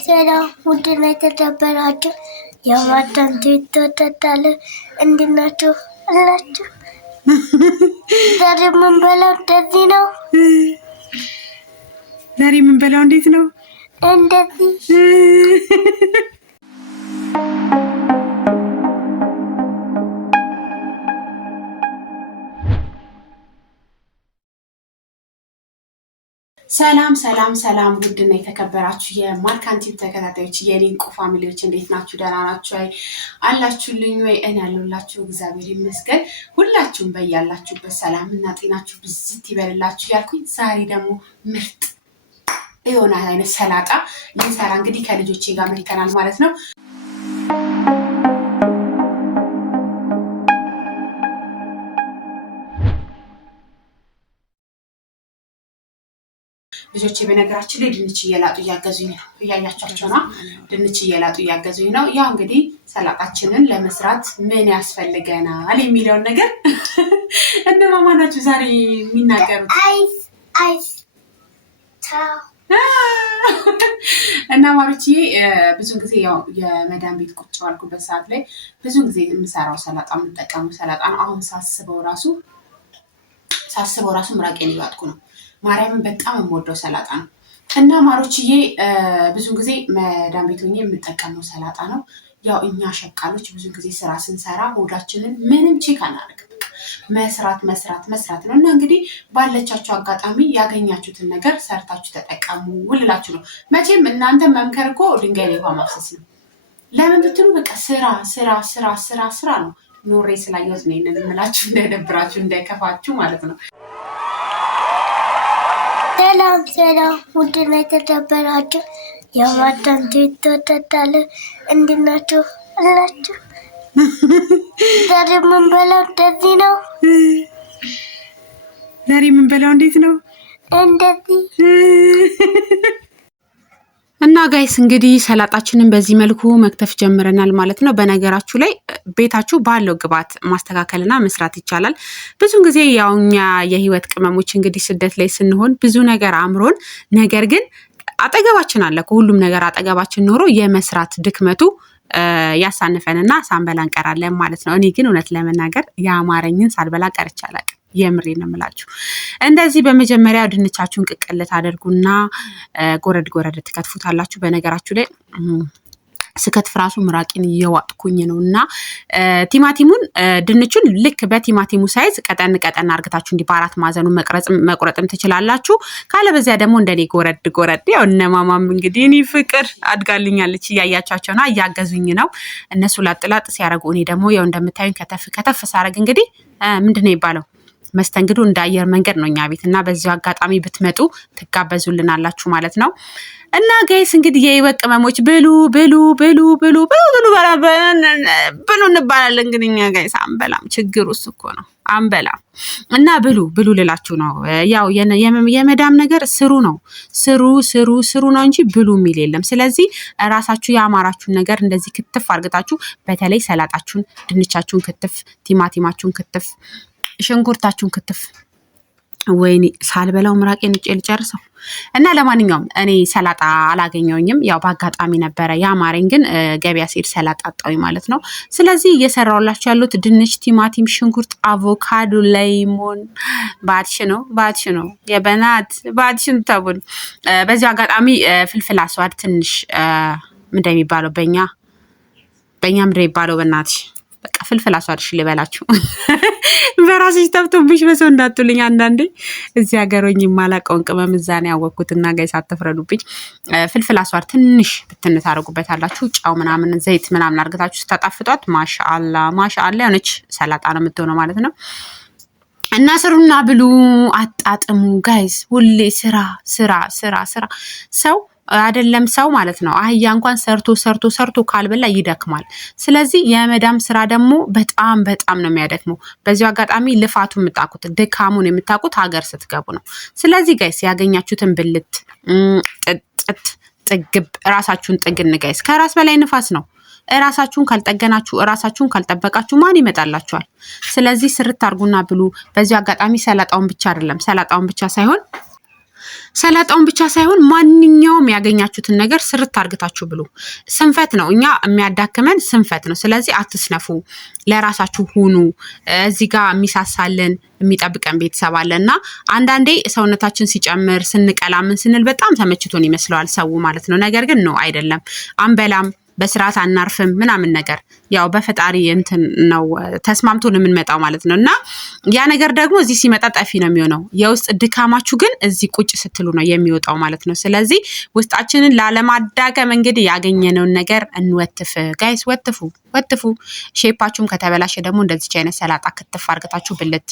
ሰላም ውድና የተከበራችሁ የማዳም ተወዳዳለ እንድናችሁ አላችሁ። ዛሬ የምንበላው እንደዚህ ነው። ዛሬ የምንበላው እንዴት ነው? እንደዚህ ሰላም ሰላም ሰላም ውድና የተከበራችሁ የማርካን ቲቪ ተከታታዮች የሊንቁ ፋሚሊዎች እንዴት ናችሁ? ደህና ናችሁ? አላችሁልኝ ወይ? እኔ ያለሁላችሁ እግዚአብሔር ይመስገን። ሁላችሁም በያላችሁበት ሰላምና ጤናችሁ ብዝት ይበልላችሁ ያልኩኝ ዛሬ ደግሞ ምርጥ የሆነ አይነት ሰላጣ ልንሰራ እንግዲህ ከልጆቼ ጋር መጥተናል ማለት ነው። ልጆቼ በነገራችን ላይ ድንች እየላጡ እያገዙኝ ነው። እያያቻቸው ነው። ድንች እየላጡ እያገዙኝ ነው። ያው እንግዲህ ሰላጣችንን ለመስራት ምን ያስፈልገናል የሚለውን ነገር እንደማማ ናችሁ ዛሬ የሚናገሩት እና ማሩችዬ ብዙ ጊዜ ያው የመዳን ቤት ቁጭ ባልኩበት ሰዓት ላይ ብዙ ጊዜ የምሰራው ሰላጣ የምጠቀመው ሰላጣ ነው። አሁን ሳስበው ራሱ ምራቄን እየዋጥኩ ነው። ማርያምን በጣም የምወደው ሰላጣ ነው እና ማሮችዬ ብዙ ጊዜ መዳም ቤት ሆኜ የምጠቀመው ሰላጣ ነው። ያው እኛ ሸቃሎች ብዙ ጊዜ ስራ ስንሰራ ሆዳችንን ምንም ቼክ አናደርግም። መስራት ነው እና እንግዲህ ባለቻችሁ አጋጣሚ ያገኛችሁትን ነገር ሰርታችሁ ተጠቀሙ ውልላችሁ ነው። መቼም እናንተ መምከር እኮ ድንጋይ ላይ ውሃ ማፍሰስ ነው። ለምን ብትሉ በቃ ስራ ነው። ኖሬ ስላየሁት ነው ይሄንን የምላችሁ፣ እንዳይደብራችሁ እንዳይከፋችሁ ማለት ነው። ሰላም ውድና የተከበራችሁ የማዳም ተወዳዳለ እንድናችሁ አላችሁ። ዛሬ የምንበላው እንደዚህ ነው። ዛሬ የምንበላው እንዴት ነው? እንደዚህ እና ጋይስ እንግዲህ ሰላጣችንን በዚህ መልኩ መክተፍ ጀምረናል ማለት ነው። በነገራችሁ ላይ ቤታችሁ ባለው ግብዓት ማስተካከልና መስራት ይቻላል። ብዙ ጊዜ ያው እኛ የህይወት ቅመሞች እንግዲህ ስደት ላይ ስንሆን ብዙ ነገር አምሮን፣ ነገር ግን አጠገባችን አለ ሁሉም ነገር አጠገባችን ኖሮ የመስራት ድክመቱ ያሳንፈንና ሳንበላ እንቀራለን ማለት ነው። እኔ ግን እውነት ለመናገር የአማረኝን ሳልበላ ቀርቼ አላውቅም። የምሬን ነው የምላችሁ። እንደዚህ በመጀመሪያ ድንቻችሁን ቅቅል ታደርጉና ጎረድ ትከትፉታላችሁ። በነገራችሁ ላይ ስከትፍ ራሱ ምራቂን እየዋጥኩኝ ነው እና ቲማቲሙን ድንቹን ልክ በቲማቲሙ ሳይዝ ቀጠን አርግታችሁ እንዲህ በአራት ማዕዘኑ መቁረጥም ትችላላችሁ። ካለበዚያ ደግሞ እንደኔ ጎረድ ያው እነማማም እንግዲህ እኔ ፍቅር አድጋልኛለች እያያቻቸውና እያገዙኝ ነው። እነሱ ላጥላጥ ሲያደርጉ እኔ ደግሞ ያው እንደምታዩኝ ከተፍ ሳረግ እንግዲህ ምንድነው ይባለው መስተንግዶ እንደ አየር መንገድ ነው እኛ ቤት እና በዚሁ አጋጣሚ ብትመጡ ትጋበዙልናላችሁ ማለት ነው። እና ጋይስ እንግዲህ የህይወት ቅመሞች ብሉ እንባላለን። እንግዲህ እኛ ጋይስ አንበላም። ችግሩ እሱ እኮ ነው አንበላም። እና ብሉ ልላችሁ ነው። ያው የመዳም ነገር ስሩ ነው እንጂ ብሉ የሚል የለም። ስለዚህ ራሳችሁ ያማራችሁን ነገር እንደዚህ ክትፍ አርግታችሁ በተለይ ሰላጣችሁን፣ ድንቻችሁን ክትፍ፣ ቲማቲማችሁን ክትፍ፣ ሽንኩርታችሁን ክትፍ። ወይኔ ሳልበላው ምራቄን ልጨርሰው እና ለማንኛውም እኔ ሰላጣ አላገኘውኝም። ያው በአጋጣሚ ነበረ ያማረኝ፣ ግን ገበያ ሲሄድ ሰላጣ አጣሁኝ ማለት ነው። ስለዚህ እየሰራሁላችሁ ያሉት ድንች፣ ቲማቲም፣ ሽንኩርት፣ አቮካዶ፣ ሌሞን ባትሽ ነው የበናት ባትሽን ተቡን። በዚህ አጋጣሚ ፍልፍል አስዋድ ትንሽ ምንድነው የሚባለው በእኛ ምንድነው የሚባለው በእናትሽ በቃ ፍልፍል አስዋድሽ ልበላችሁ። በራስሽ ተብቶብሽ በሰው እንዳትሉኝ። አንዳንዴ እዚህ ሀገር ሆኜ የማላውቀውን ቅመም እዛ ነው ያወቅኩትና ጋይስ አትፍረዱብኝ። ፍልፍል አስዋድ ትንሽ ብትን ታደርጉበታላችሁ። ጫው ምናምን ዘይት ምናምን አድርጋችሁ ስታጣፍጧት ማሻአላ የሆነች ሰላጣ ነው የምትሆነው ማለት ነው። እና ስሩና ብሉ፣ አጣጥሙ ጋይስ። ሁሌ ስራ ሰው አይደለም ሰው ማለት ነው። አህያ እንኳን ሰርቶ ካልበላ ይደክማል። ስለዚህ የመዳም ስራ ደግሞ በጣም ነው የሚያደክመው። በዚሁ አጋጣሚ ልፋቱ የምታውቁት ድካሙን የምታውቁት ሀገር ስትገቡ ነው። ስለዚህ ጋይስ ያገኛችሁትን ብልት ጥግብ ራሳችሁን ጥግን ጋይስ። ከራስ በላይ ንፋስ ነው። ራሳችሁን ካልጠገናችሁ ራሳችሁን ካልጠበቃችሁ ማን ይመጣላችኋል? ስለዚህ ስርት አርጉና ብሉ። በዚሁ አጋጣሚ ሰላጣውን ብቻ ሳይሆን ሰላጣውን ብቻ ሳይሆን ማንኛውም ያገኛችሁትን ነገር ስርት አርግታችሁ ብሉ። ስንፈት ነው እኛ የሚያዳክመን ስንፈት ነው። ስለዚህ አትስነፉ፣ ለራሳችሁ ሁኑ። እዚህ ጋር የሚሳሳልን የሚጠብቀን ቤተሰብ አለ እና አንዳንዴ ሰውነታችን ሲጨምር ስንቀላ ምን ስንል በጣም ተመችቶን ይመስለዋል ሰው ማለት ነው። ነገር ግን ነው አይደለም፣ አንበላም፣ በስርዓት አናርፍም ምናምን ነገር ያው በፈጣሪ እንትን ነው ተስማምቶን የምንመጣው ማለት ነው። እና ያ ነገር ደግሞ እዚህ ሲመጣ ጠፊ ነው የሚሆነው። የውስጥ ድካማችሁ ግን እዚህ ቁጭ ስትሉ ነው የሚወጣው ማለት ነው። ስለዚህ ውስጣችንን ላለማዳከም እንግዲህ ያገኘነውን ነገር እንወትፍ ጋይስ፣ ወትፉ። ሼፓችሁም ከተበላሸ ደግሞ እንደዚች አይነት ሰላጣ ክትፍ አርግታችሁ ብልት።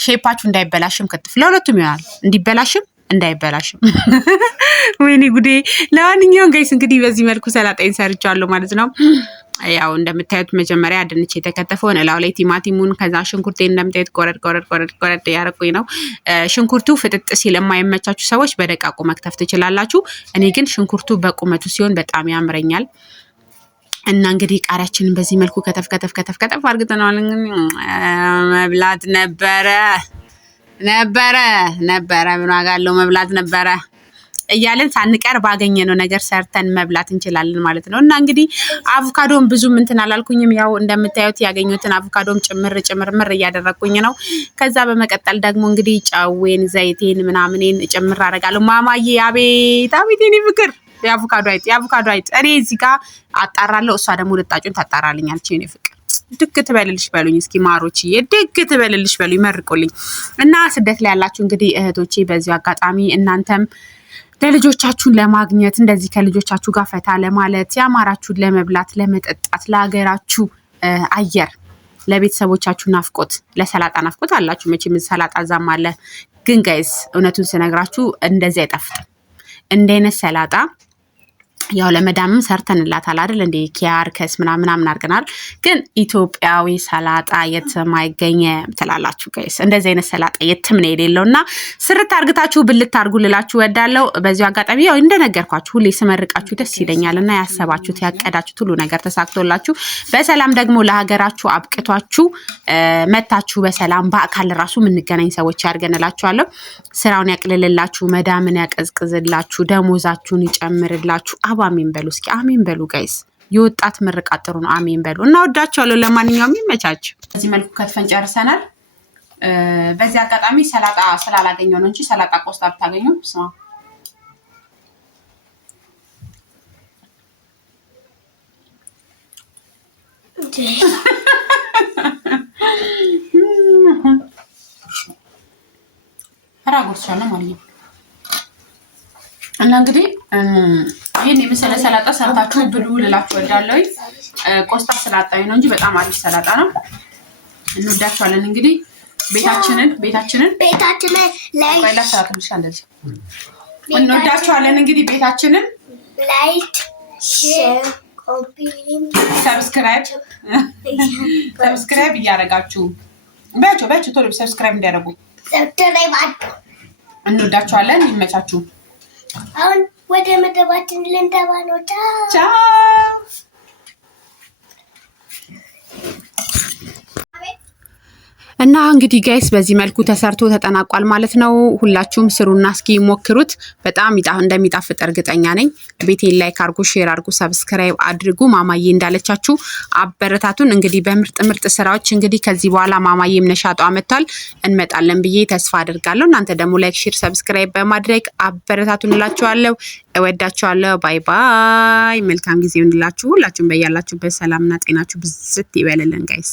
ሼፓችሁ እንዳይበላሽም ክትፍ፣ ለሁለቱም ይሆናል፣ እንዲበላሽም እንዳይበላሽም። ወይኔ ጉዴ። ለማንኛውም ጋይስ እንግዲህ በዚህ መልኩ ሰላጣይን ሰርቻለሁ ማለት ነው። ያው እንደምታዩት መጀመሪያ ድንች የተከተፈውን እላው ላይ ቲማቲሙን ከዛ ሽንኩርቴን እንደምታዩት ቆረድ ያረኩኝ ነው። ሽንኩርቱ ፍጥጥ ሲል የማይመቻችሁ ሰዎች በደቃቁ መክተፍ ትችላላችሁ። እኔ ግን ሽንኩርቱ በቁመቱ ሲሆን በጣም ያምረኛል። እና እንግዲህ ቃሪያችንን በዚህ መልኩ ከተፍ አርግተናል። መብላት ነበረ ምን ዋጋ አለው፣ መብላት ነበረ እያለን ሳንቀር ባገኘነው ነገር ሰርተን መብላት እንችላለን ማለት ነው። እና እንግዲህ አቮካዶን ብዙም እንትን አላልኩኝም። ያው እንደምታዩት ያገኙትን አቮካዶም ጭምር እያደረኩኝ ነው። ከዛ በመቀጠል ደግሞ እንግዲህ ጨዌን፣ ዘይቴን ምናምኔን ጭምር አደርጋለሁ። ማማዬ አቤት የኔ ፍቅር የአቮካዶ አይጥ እኔ እዚህ ጋር አጣራለሁ፣ እሷ ደግሞ ልጣጩን ታጣራልኛለች። የኔ ፍቅር ድግ ትበልልሽ በሉኝ እስኪ ማሮችዬ፣ ድግ ትበልልሽ በሉኝ፣ መርቁልኝ። እና ስደት ላይ ያላችሁ እንግዲህ እህቶቼ በዚሁ አጋጣሚ እናንተም ለልጆቻችሁን ለማግኘት እንደዚህ ከልጆቻችሁ ጋር ፈታ ለማለት ያማራችሁን ለመብላት ለመጠጣት፣ ለሀገራችሁ አየር፣ ለቤተሰቦቻችሁ ናፍቆት፣ ለሰላጣ ናፍቆት አላችሁ መቼም ሰላጣ ዛም አለ። ግን ጋይስ እውነቱን ስነግራችሁ እንደዚህ አይጣፍጥም። እንደ አይነት ሰላጣ ያው ለመዳምም ሰርተንላታል አይደል እንዴ? ኪያር ከስ ምናምን አድርገናል። ግን ኢትዮጵያዊ ሰላጣ የትም አይገኝም ትላላችሁ ጋይስ። እንደዚህ አይነት ሰላጣ የትም ነው የሌለውና ስርት አርግታችሁ ብልት አርጉ ልላችሁ ወዳለው። በዚሁ አጋጣሚ ያው እንደነገርኳችሁ ሁሌ ስመርቃችሁ ደስ ይለኛልና ያሰባችሁት ያቀዳችሁት ሁሉ ነገር ተሳክቶላችሁ በሰላም ደግሞ ለሀገራችሁ አብቅቷችሁ መታችሁ በሰላም በአካል ራሱ የምንገናኝ ሰዎች ያርገንላችኋለሁ። ስራውን ያቅልልላችሁ፣ መዳምን ያቀዝቅዝላችሁ፣ ደሞዛችሁን ይጨምርላችሁ። አሜን በሉ እስኪ፣ አሜን በሉ ጋይስ። የወጣት ምርቃት ጥሩ ነው። አሜን በሉ እና ወዳችኋለሁ። ለማንኛውም ይመቻችሁ። በዚህ መልኩ ከትፈን ጨርሰናል። በዚህ አጋጣሚ ሰላጣ ስላላገኘው ነው እንጂ ሰላጣ ቆስጣ ብታገኙ ስማ አራጎርሻለሁ ማለት ነው። እና እንግዲህ ይሄን የመሰለ ሰላጣ ሰርታችሁ ብሉ ልላችሁ ወዳለሁ። ቆስጣ ስላጣኝ ነው እንጂ በጣም አሪፍ ሰላጣ ነው። እንወዳችኋለን። እንግዲህ ቤታችንን ላይክ እንወዳችኋለን። እንግዲህ ቤታችንን ላይክ ሼር ሰብስክራይብ እያደረጋችሁ በያቸው ቶሎ ሰብስክራይብ እንዲያደርጉ እንወዳችኋለን። ይመቻችሁ። አሁን ወደ መደባችን ልንገባ ነው። ቻው። እና እንግዲህ ጋይስ በዚህ መልኩ ተሰርቶ ተጠናቋል ማለት ነው። ሁላችሁም ስሩና እስኪ ሞክሩት። በጣም እንደሚጣፍጥ እርግጠኛ ነኝ። ቤቴን ላይክ አድርጉ፣ ሼር አድርጉ፣ ሰብስክራይብ አድርጉ። ማማዬ እንዳለቻችሁ አበረታቱን። እንግዲህ በምርጥ ስራዎች እንግዲህ ከዚህ በኋላ ማማዬም ነሻጧ መጥቷል እንመጣለን ብዬ ተስፋ አድርጋለሁ። እናንተ ደግሞ ላይክ፣ ሼር፣ ሰብስክራይብ በማድረግ አበረታቱን እላችኋለሁ። እወዳችኋለሁ። ባይ ባይ። መልካም ጊዜ ይሁንላችሁ። ሁላችሁም በያላችሁበት ሰላምና ጤናችሁ ብዝት ይበልልን ጋይስ።